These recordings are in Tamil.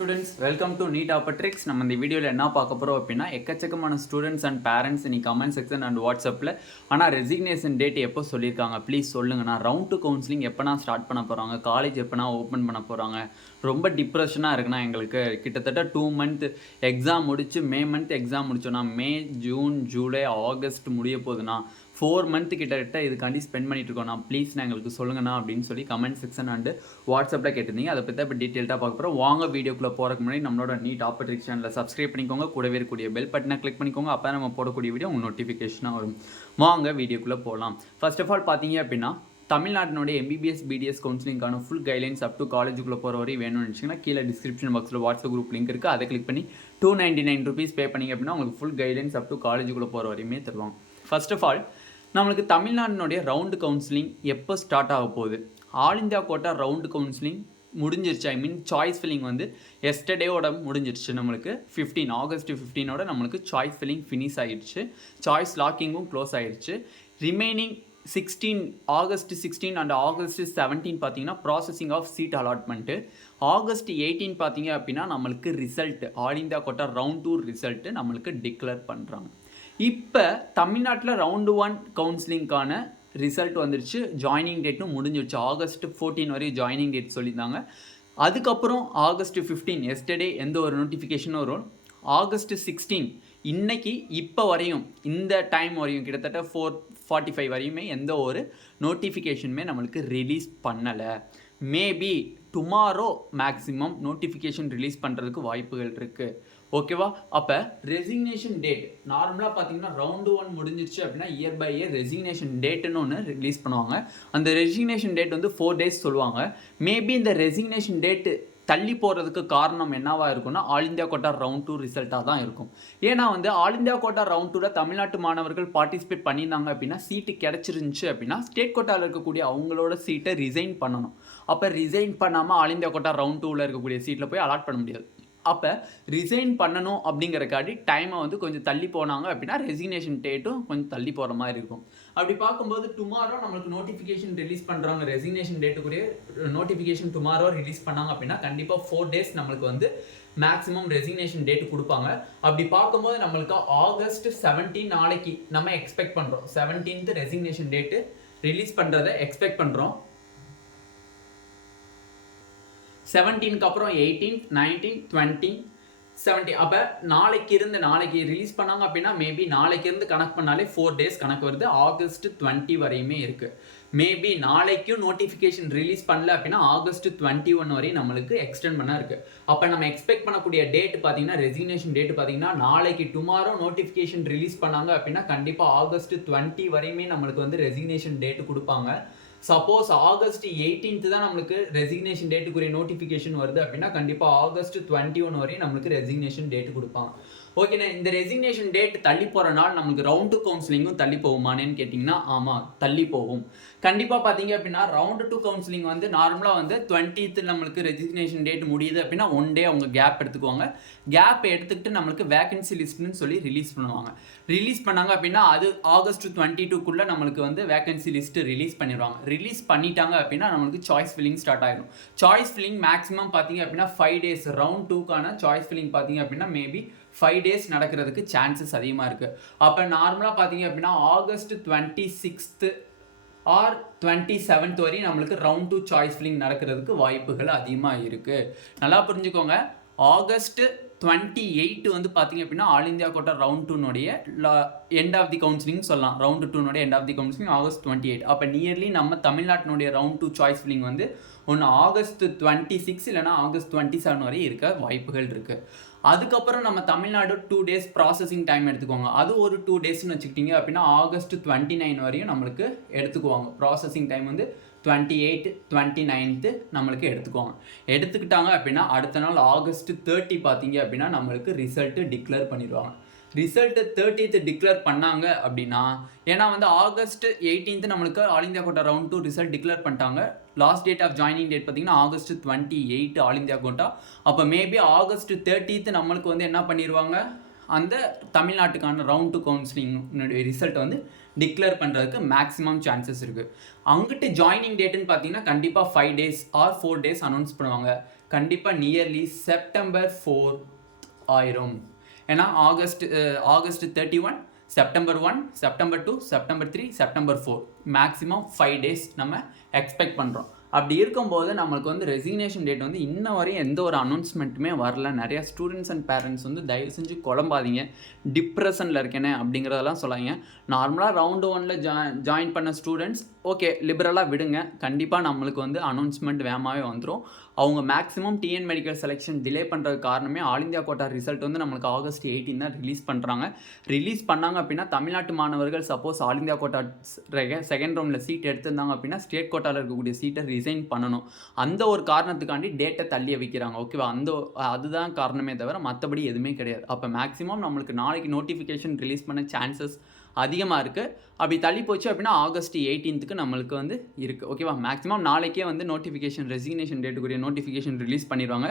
Students, welcome to Neet Tricks. நம்ம இந்த வீடியோவில் என்ன பார்க்க போகிறோம் அப்படின்னா எக்கச்சக்கமான ஸ்டூடெண்ட்ஸ் அண்ட் பேரண்ட்ஸ் நீ கமெண்ட் செக்ஷன் அண்ட் வாட்ஸ்அப்பில் ஆனால் ரெசிக்னேஷன் டேட் எப்போ சொல்லியிருக்காங்க ப்ளீஸ் சொல்லுங்கண்ணா, ரவுண்ட் டூ கவுன்சிலிங் எப்போனா ஸ்டார்ட் பண்ண போகிறாங்க, காலேஜ் எப்போனா ஓப்பன் பண்ண போகிறாங்க, ரொம்ப டிப்ரெஷனாக இருக்குண்ணா எங்களுக்கு. கிட்டத்தட்ட 2 மந்த் எக்ஸாம் முடிச்சு மே மந்த் எக்ஸாம் முடிச்சோன்னா மே ஜூன் ஜூலை ஆகஸ்ட் முடிய போகுதுண்ணா, 4 மந்த் கிட்டத்தட்ட இதுக்காண்டி ஸ்பெண்ட் பண்ணிட்டு இருக்கோம்ண்ணா, ப்ளீஸ் நான் எங்களுக்கு சொல்லுங்கண்ணா அப்படின்னு சொல்லி கமெண்ட் செக்ஷன் அண்டு வாட்ஸ்அப்பில் கேட்டிருந்தீங்க. அதை பற்றி இப்போ டீட்டெயில்டாக பார்க்க போகிறோம். வாங்க வீடியோக்குள்ளே போகிறதுக்கு முன்னாடி நம்மளோட நீட் ட்ரிக்ஸ் சேனலில் சப்ஸ்கிரைப் பண்ணிக்கோங்க, கூடவே இருக்கக்கூடிய பெல் பட்டனை கிளிக் பண்ணிக்கோங்க, அப்போ நம்ம போடக்கூடிய வீடியோ உங்கள் நோட்டிஃபிகேஷனாக வரும். வாங்க வீடியோக்குள்ளே போகலாம். ஃபர்ஸ்ட் ஆஃப் ஆல் பார்த்தீங்க அப்படின்னா தமிழ்நாட்டினுடைய எம்பிபிஎஸ் பிடிஎஸ் கவுன்சிலிங்கான ஃபுல் கைட்லைன்ஸ் அப் டு காலேஜுக்குள்ளே போகிற வரையும் வேணும்னு நினச்சிங்கன்னா கீழே டிஸ்கிரிப்ஷன் பாக்ஸில் வாட்ஸ்அப் குரூப் லிங்க் இருக்குது, அதை கிளிக் பண்ணி 299 rupees பே பண்ணிங்க அப்படின்னா உங்களுக்கு ஃபுல் கைட்லைன்ஸ் அப் டு காலேஜுக்குள்ளே போகிற வரையுமே தருவாங்க. ஃபர்ஸ்ட் ஆஃப் ஆல் நம்மளுக்கு தமிழ்நாட்டினுடைய ரவுண்டு கவுன்சிலிங் எப்போ ஸ்டார்ட் ஆக போகுது? All India quota round counselling முடிஞ்சிருச்சு. ஐ மீன் சாய்ஸ் ஃபில்லிங் வந்து எஸ்டர்டேவோட முடிஞ்சிருச்சு. நம்மளுக்கு ஆகஸ்ட் 15 நம்மளுக்கு சாய்ஸ் ஃபில்லிங் ஃபினிஷ் ஆகிடுச்சு, சாய்ஸ் லாக்கிங்கும் க்ளோஸ் ஆகிடுச்சு. ரிமைனிங் ஆகஸ்ட் 16 அண்ட் ஆகஸ்ட் 17 பார்த்தீங்கன்னா processing of seat allotment. August 18 பார்த்தீங்க அப்படின்னா நம்மளுக்கு result, all India quota round 2 result நம்மளுக்கு டிக்ளேர் பண்ணுறாங்க. இப்போ தமிழ்நாட்டில் ரவுண்டு 1 கவுன்சிலிங்கான ரிசல்ட் வந்துருச்சு, ஜாயினிங் டேட்டும் முடிஞ்சிருச்சு. ஆகஸ்ட் 14 வரையும் ஜாயினிங் டேட் சொல்லியிருந்தாங்க. அதுக்கப்புறம் ஆகஸ்ட் 15 எஸ்டர்டே எந்த ஒரு நோட்டிஃபிகேஷனும் வரும். ஆகஸ்ட் 16 இன்னைக்கு இப்போ வரையும் இந்த டைம் வரையும் கிட்டத்தட்ட 4:45 வரையுமே எந்த ஒரு நோட்டிஃபிகேஷனுமே நம்மளுக்கு ரிலீஸ் பண்ணலை. Maybe tomorrow maximum notification release பண்ணுறதுக்கு வாய்ப்புகள் இருக்குது. ஓகேவா? அப்போ ரெசிக்னேஷன் டேட் நார்மலாக பார்த்தீங்கன்னா ரவுண்டு 1 முடிஞ்சிருச்சு அப்படின்னா இயர் பை இயர் ரெசிக்னேஷன் டேட்டுன்னு ஒன்று ரிலீஸ் பண்ணுவாங்க. அந்த ரெசிக்னேஷன் டேட் வந்து 4 days சொல்லுவாங்க. மேபி இந்த ரெசிக்னேஷன் டேட்டு தள்ளி போகிறதுக்கு காரணம் என்னவாக இருக்குன்னா ஆல் இந்தியா கோட்டா ரவுண்ட் 2 ரிசல்ட்டாக தான் இருக்கும். ஏன்னா வந்து ஆல் இந்தியா கோட்டா ரவுண்ட் 2ல் தமிழ்நாட்டு மாணவர்கள் பார்ட்டிசிபேட் பண்ணியிருந்தாங்க அப்படின்னா சீட்டு கிடச்சிருந்துச்சு அப்படின்னா ஸ்டேட் கோட்டாவில் இருக்கக்கூடிய அவங்களோட சீட்டை ரிசைன் பண்ணணும். அப்போ ரிசைன் பண்ணாமல் ஆல் இந்தியா கோட்டா ரவுண்ட் 2ல் இருக்கக்கூடிய சீட்டில் போய் அலாட் பண்ண முடியாது. அப்போ ரிசைன் பண்ணணும் அப்படிங்கிறக்காண்டி டைமை வந்து கொஞ்சம் தள்ளி போனாங்க அப்படின்னா ரெசிக்னேஷன் டேட்டும் கொஞ்சம் தள்ளி போகிற மாதிரி இருக்கும். அப்படி பார்க்கும்போது டுமாரோ நம்மளுக்கு நோட்டிஃபிகேஷன் ரிலீஸ் பண்ணுறாங்க, ரெசிக்னேஷன் டேட்டுக்குரிய நோட்டிஃபிகேஷன் டுமாரோ ரிலீஸ் பண்ணாங்க அப்படின்னா கண்டிப்பாக 4 days நம்மளுக்கு வந்து மேக்ஸிமம் ரெசிக்னேஷன் டேட் கொடுப்பாங்க. அப்படி பார்க்கும்போது நம்மளுக்கு ஆகஸ்ட் 17 நாளைக்கு நம்ம எக்ஸ்பெக்ட் பண்ணுறோம். 17th ரெசிக்னேஷன் டேட்டு ரிலீஸ் பண்ணுறதை எக்ஸ்பெக்ட் பண்ணுறோம். 17க்கு அப்புறம் 18th 19th 20 17 அப்போ நாளைக்கு ரிலீஸ் பண்ணாங்க அப்படின்னா மேபி நாளைக்கு இருந்து கணக்கு பண்ணாலே 4 days கணக்கு வருது. ஆகஸ்ட் 20 வரையுமே இருக்குது. மேபி நாளைக்கும் நோட்டிஃபிகேஷன் ரிலீஸ் பண்ணல அப்படின்னா ஆகஸ்ட் 21 வரையும் நம்மளுக்கு எக்ஸ்டெண்ட் பண்ண இருக்குது. அப்போ நம்ம எக்ஸ்பெக்ட் பண்ணக்கூடிய டேட் பார்த்தீங்கன்னா ரெசிக்னேஷன் டேட் பார்த்தீங்கன்னா நாளைக்கு டுமாரோ நோட்டிஃபிகேஷன் ரிலீஸ் பண்ணாங்க அப்படின்னா கண்டிப்பாக ஆகஸ்ட் 20 வரையுமே நம்மளுக்கு வந்து ரெசிக்னேஷன் டேட்டு கொடுப்பாங்க. சப்போஸ் ஆகஸ்ட் 18th தான் நம்மளுக்கு ரெசிக்னேஷன் டேட்டுக்குரிய நோட்டிஃபிகேஷன் வருது அப்படின்னா கண்டிப்பாக ஆகஸ்ட் 21 வரையும் நம்மளுக்கு ரெசிக்னேஷன் டேட்டு கொடுப்பாங்க. ஓகேண்ணா, இந்த ரெசிக்னேஷன் டேட் தள்ளி போகிறனால நம்மளுக்கு ரவுண்டு கவுன்சிலிங்கும் தள்ளி போகுமானேன்னு கேட்டிங்கன்னா ஆமாம் தள்ளி போகும். கண்டிப்பாக பார்த்தீங்க அப்படின்னா ரவுண்டு 2 கவுன்சிலிங் வந்து நார்மலாக வந்து 20th நம்மளுக்கு ரெசிக்னேஷன் டேட் முடியுது அப்படின்னா 1 day அவங்க கேப் எடுத்துக்குவாங்க. கேப் எடுத்துக்கிட்டு நம்மளுக்கு வேகன்சி லிஸ்ட்னு சொல்லி ரிலீஸ் பண்ணுவாங்க. ரிலீஸ் பண்ணாங்க அப்படின்னா அது ஆகஸ்ட் 22க்குள்ளே நம்மளுக்கு வந்து வேகன்சி லிஸ்ட்டு ரிலீஸ் பண்ணிடுவாங்க. ரிலீஸ் பண்ணிட்டாங்க அப்படின்னா நம்மளுக்கு சாய்ஸ் ஃபில்லிங் ஸ்டார்ட் ஆகிடும். சாய்ஸ் ஃபில்லிங் மேக்ஸிமம் பார்த்தீங்க அப்படின்னா 5 days ரவுண்ட் 2க்கான சாய்ஸ் ஃபில்லிங் பார்த்தீங்க அப்படின்னா மேபி 5 days நடக்கிறதுக்கு சான்சஸ் அதிகமாக இருக்குது. அப்போ நார்மலாக பார்த்தீங்க அப்படின்னா ஆகஸ்ட் 26th ஆர் 27th வரையும் நம்மளுக்கு ரவுண்ட் 2 சாய்ஸ் ஃபில்லிங் நடக்கிறதுக்கு வாய்ப்புகள் அதிகமாக இருக்குது. நல்லா புரிஞ்சுக்கோங்க. ஆகஸ்ட் 28 வந்து பார்த்தீங்க அப்படின்னா ஆல் இந்தியா கோட்டா ரவுண்ட் 2னுடைய எண்ட் ஆஃப் தி கவுன்சிலிங் சொல்லலாம். ரவுண்ட் 2னுடைய end of the counselling August 28. அப்போ நியர்லி நம்ம தமிழ்நாட்டினுடைய ரவுண்ட் 2 சாய்ஸ் ஃபில்லிங் வந்து ஒன்று ஆகஸ்ட் 26 இல்லைனா ஆகஸ்ட் 27 வரை இருக்க வாய்ப்புகள் இருக்குது. அதுக்கப்புறம் நம்ம தமிழ்நாடு 2 days ப்ராசஸிங் டைம் எடுத்துக்குவாங்க. அது ஒரு 2 daysன்னு வச்சுக்கிட்டிங்க அப்படின்னா ஆகஸ்ட் 29 வரையும் நம்மளுக்கு எடுத்துக்குவாங்க. ப்ராசஸிங் டைம் வந்து 28th 29th நம்மளுக்கு எடுத்துக்குவாங்க. எடுத்துக்கிட்டாங்க அப்படின்னா அடுத்த நாள் ஆகஸ்ட் 30 பார்த்தீங்க அப்படின்னா நம்மளுக்கு ரிசல்ட்டு டிக்ளேர் பண்ணிடுவாங்க. ரிசல்ட்டு 30th டிக்ளேர் பண்ணாங்க அப்படின்னா ஏன்னா வந்து ஆகஸ்ட் 18th நம்மளுக்கு all India quota round 2 result declare பண்ணிட்டாங்க. Last date of joining date பார்த்தீங்கன்னா ஆகஸ்ட் 28 ஆல் இந்தியா கோட்டா. அப்போ மேபி ஆகஸ்ட் 30th நம்மளுக்கு வந்து என்ன பண்ணிடுவாங்க, அந்த தமிழ்நாட்டுக்கான ரவுண்ட் 2 கவுன்சிலிங் ரிசல்ட் வந்து டிக்ளேர் பண்ணுறதுக்கு மேக்ஸிமம் சான்சஸ் இருக்குது. அங்கிட்டு ஜாயினிங் டேட்டுன்னு பார்த்தீங்கன்னா கண்டிப்பாக 5 days ஆர் 4 days அனௌன்ஸ் பண்ணுவாங்க. கண்டிப்பாக நியர்லி செப்டம்பர் 4 ஆயிரும். ஏன்னா August 31, September 1, September 2, September 3, September 4 maximum 5 days நம்ம எக்ஸ்பெக்ட் பண்ணுறோம். அப்படி இருக்கும்போது நம்மளுக்கு வந்து ரெசிக்னேஷன் டேட் வந்து இன்ன வரையும் எந்த ஒரு அனௌன்ஸ்மெண்ட்டுமே வரல. நிறையா ஸ்டூடெண்ட்ஸ் அண்ட் பேரண்ட்ஸ் வந்து தயவு செஞ்சு குழம்பாதீங்க, டிப்ரெஷனில் இருக்கேனே அப்படிங்கிறதெல்லாம் சொல்லாங்க. நார்மலாக ரவுண்டு 1ல் ஜாயின் பண்ண ஸ்டூடெண்ட்ஸ் ஓகே லிபரலாக விடுங்க. கண்டிப்பாக நம்மளுக்கு வந்து அனௌன்ஸ்மெண்ட் வேகமாகவே வந்துடும். அவங்க maximum TN medical selection delay பண்ணுறதுக்கு காரணமே ஆல் இந்தியா கோட்டா ரிசல்ட் வந்து நம்மளுக்கு ஆகஸ்ட் 18 தான் ரிலீஸ் பண்ணுறாங்க. ரிலீஸ் பண்ணாங்க அப்படின்னா தமிழ்நாட்டு மாணவர்கள் suppose all India quota second ரவுண்டில் சீட் எடுத்திருந்தாங்க அப்படின்னா ஸ்டேட் கோட்டாவில் இருக்கக்கூடிய சீட்டை ரிசைன் பண்ணணும். அந்த ஒரு காரணத்துக்காண்டி டேட்டை தள்ளி வைக்கிறாங்க. ஓகேவா, அதுதான் காரணமே தவிர மற்றபடி எதுவுமே கிடையாது. அப்போ மேக்ஸிமம் நம்மளுக்கு நாளைக்கு நோட்டிஃபிகேஷன் ரிலீஸ் பண்ண சான்சஸ் அதிகமாக இருக்குது. அப்படி தள்ளி போச்சு அப்படின்னா ஆகஸ்ட் 18க்கு நம்மளுக்கு வந்து இருக்குது. ஓகேவா, மேக்ஸிமம் நாளைக்கே வந்து நோட்டிஃபிகேஷன் ரெசிக்னேஷன் டேட்டுக்குரிய நோட்டிஃபிகேஷன் ரிலீஸ் பண்ணிடுவாங்க.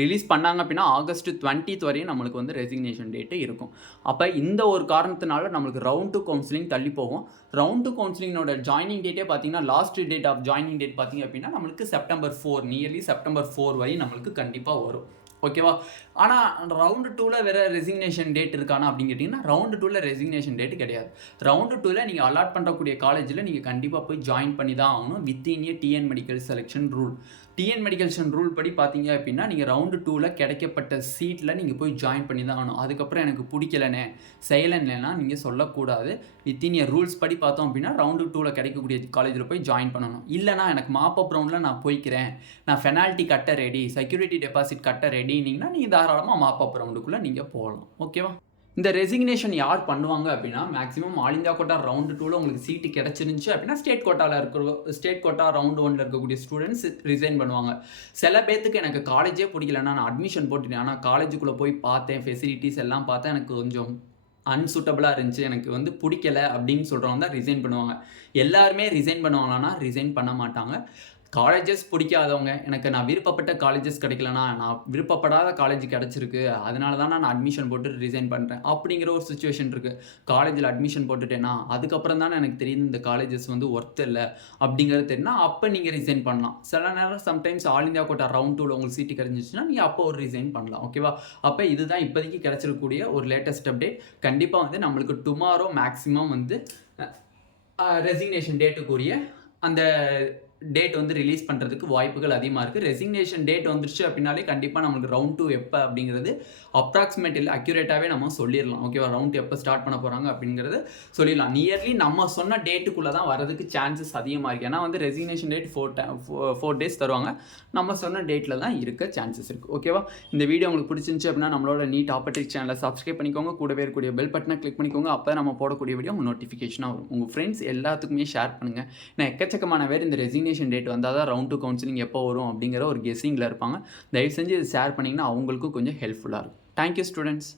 ரிலீஸ் பண்ணாங்க அப்படின்னா ஆகஸ்ட் 20 வரையும் நம்மளுக்கு வந்து ரெசிக்னேஷன் டேட்டு இருக்கும். அப்போ இந்த ஒரு காரணத்தினால நம்மளுக்கு ரவுண்ட் 2 கவுன்சிலிங் தள்ளி போகும். ரவுண்ட் 2 கவுன்சிலிங்கோட ஜாயினிங் டேட்டே பார்த்தீங்கன்னா last date of joining date பார்த்தீங்க அப்படின்னா நம்மளுக்கு செப்டம்பர் 4, நியர்லி செப்டம்பர் 4 வரையும் நம்மளுக்கு கண்டிப்பாக வரும். ஓகேவா, ஆனால் ரவுண்டு 2ல் வேறு ரெசிக்னேஷன் டேட் இருக்கானா அப்படின்னு கேட்டிங்கன்னா ரவுண்டு 2ல் ரெசிக்னேஷன் டேட் கிடையாது. ரவுண்டு 2ல் நீங்கள் அலாட் பண்ணுறக்கூடிய காலேஜில் நீங்கள் கண்டிப்பாக போய் ஜாயின் பண்ணி தான் ஆகணும் within TN medical selection rule. TN medical selection rule படி பார்த்தீங்க அப்படின்னா நீங்கள் ரவுண்டு 2ல் கிடைக்கப்பட்ட சீட்டில் நீங்கள் போய் ஜாயின் பண்ணி தான் ஆகணும். அதுக்கப்புறம் எனக்கு பிடிக்கலனே செய்யலைன்னா நீங்கள் சொல்லக்கூடாது. வித்தின் ரூல்ஸ் படி பார்த்தோம் அப்படின்னா ரவுண்டு 2ல் கிடைக்கக்கூடிய காலேஜில் போய் ஜாயின் பண்ணணும். இல்லைனா எனக்கு மாப்பப் ரவுண்டில் நான் போய்க்கிறேன், நான் பெனால்ட்டி கட்ட ரெடி, செக்யூரிட்டி டெபாசிட் கட்ட ரெடினிங்கன்னா நீங்கள் தாராளமாக மாப்பப் ரவுண்டுக்குள்ளே நீங்கள் போகலாம். ஓகேவா, இந்த ரெசிக்னேஷன் யார் பண்ணுவாங்க அப்படின்னா maximum all India quota round 2ல் உங்களுக்கு சீட்டு கிடச்சிருந்துச்சு அப்படின்னா ஸ்டேட் கோட்டா ரவுண்டு 1ல் இருக்கக்கூடிய ஸ்டூடெண்ட்ஸ் ரிசைன் பண்ணுவாங்க. சில பேர்த்துக்கு எனக்கு காலேஜே பிடிக்கலன்னா நான் அட்மிஷன் போட்டுட்டேன், ஆனால் காலேஜுக்குள்ளே போய் பார்த்தேன், ஃபெசிலிட்டிஸ் எல்லாம் பார்த்தேன், எனக்கு கொஞ்சம் அன்சூட்டபுளாக இருந்துச்சு, எனக்கு வந்து பிடிக்கல அப்படின்னு சொல்கிறவங்க தான் ரிசைன் பண்ணுவாங்க. எல்லாருமே ரிசைன் பண்ணுவாங்களான்னா ரிசைன் பண்ண மாட்டாங்க. காலேஜஸ் பிடிக்காதவங்க, எனக்கு நான் விருப்பப்பட்ட காலேஜஸ் கிடைக்கலனா, நான் விருப்பப்படாத காலேஜ் கிடச்சிருக்கு, அதனால தான் நான் அட்மிஷன் போட்டு ரிசைன் பண்ணுறேன் அப்படிங்கிற ஒரு சுச்சுவேஷன் இருக்குது. காலேஜில் அட்மிஷன் போட்டுட்டேன்னா அதுக்கப்புறம் தானே எனக்கு தெரியுது இந்த காலேஜஸ் வந்து ஒர்த் இல்லை அப்படிங்கிறது தெரியும்னா அப்போ நீங்கள் ரிசைன் பண்ணலாம். சில நேரம் sometimes all India quota round 2ல் உங்களுக்கு சீட்டு கிடச்சிச்சுன்னா நீங்கள் அப்போ ஒரு ரிசைன் பண்ணலாம். ஓகேவா, அப்போ இதுதான் இப்போதைக்கு கிடச்சிருக்கக்கூடிய ஒரு லேட்டஸ்ட் அப்டேட். கண்டிப்பாக வந்து நம்மளுக்கு டுமாரோ மேக்ஸிமம் வந்து ரெசிக்னேஷன் டேட்டுக்குரிய அந்த டேட் வந்து ரிலீஸ் பண்ணுறதுக்கு வாய்ப்புகள் அதிகமாக இருக்குது. ரெசிக்னேஷன் டேட் வந்துருச்சு அப்படின்னாலே கண்டிப்பாக நம்மளுக்கு ரவுண்ட் 2 எப்போ அப்படிங்கிறது அப்ராக்சிமேட்டில் அக்யூரேட்டாகவே நம்ம சொல்லிடலாம். ஓகேவா, ரவுண்ட் எப்போ ஸ்டார்ட் பண்ண போகிறாங்க அப்படிங்கிறது சொல்லிடலாம். நியர்லி நம்ம சொன்ன டேட்டுக்குள்ளே தான் வரதுக்கு சான்சஸ் அதிகமாக இருக்குது. ஏன்னா வந்து ரெசிக்னேஷன் டேட் 4 டேஸ் தருவாங்க, நம்ம சொன்ன டேட்டில் தான் இருக்க சான்சஸ் இருக்குது. ஓகேவா, இந்த வீடியோ உங்களுக்கு பிடிச்சிருந்துச்சு அப்படின்னா நம்மளோட நீட் ஆப்பர்டிக் சேனலை சப்ஸ்கிரைப் பண்ணிக்கோங்க, கூடவே இருக்கக்கூடிய பெல் பட்டனை கிளிக் பண்ணிக்கோங்க. அப்போ நம்ம போடக்கூடிய வீடியோ உங்கள் நோட்டிஃபிகேஷனாக வரும். உங்கள் ஃப்ரெண்ட்ஸ் எல்லாத்துக்குமே ஷேர் பண்ணுங்கள். நான் எக்கச்சக்கமான பேர் இந்த ரெசிக்னேஷன் டேட் வந்தால் தான் ரவுண்ட் 2 கவுன்சிலிங் எப்போ வரும் அப்படிங்கிற ஒரு கெஸ்ஸிங்கில் இருப்பாங்க. தயவு செஞ்சு இது ஷேர் பண்ணிங்கன்னா அவங்களுக்கும் கொஞ்சம் ஹெல்ப்ஃபுல்லாக இருக்கும். Thank you students.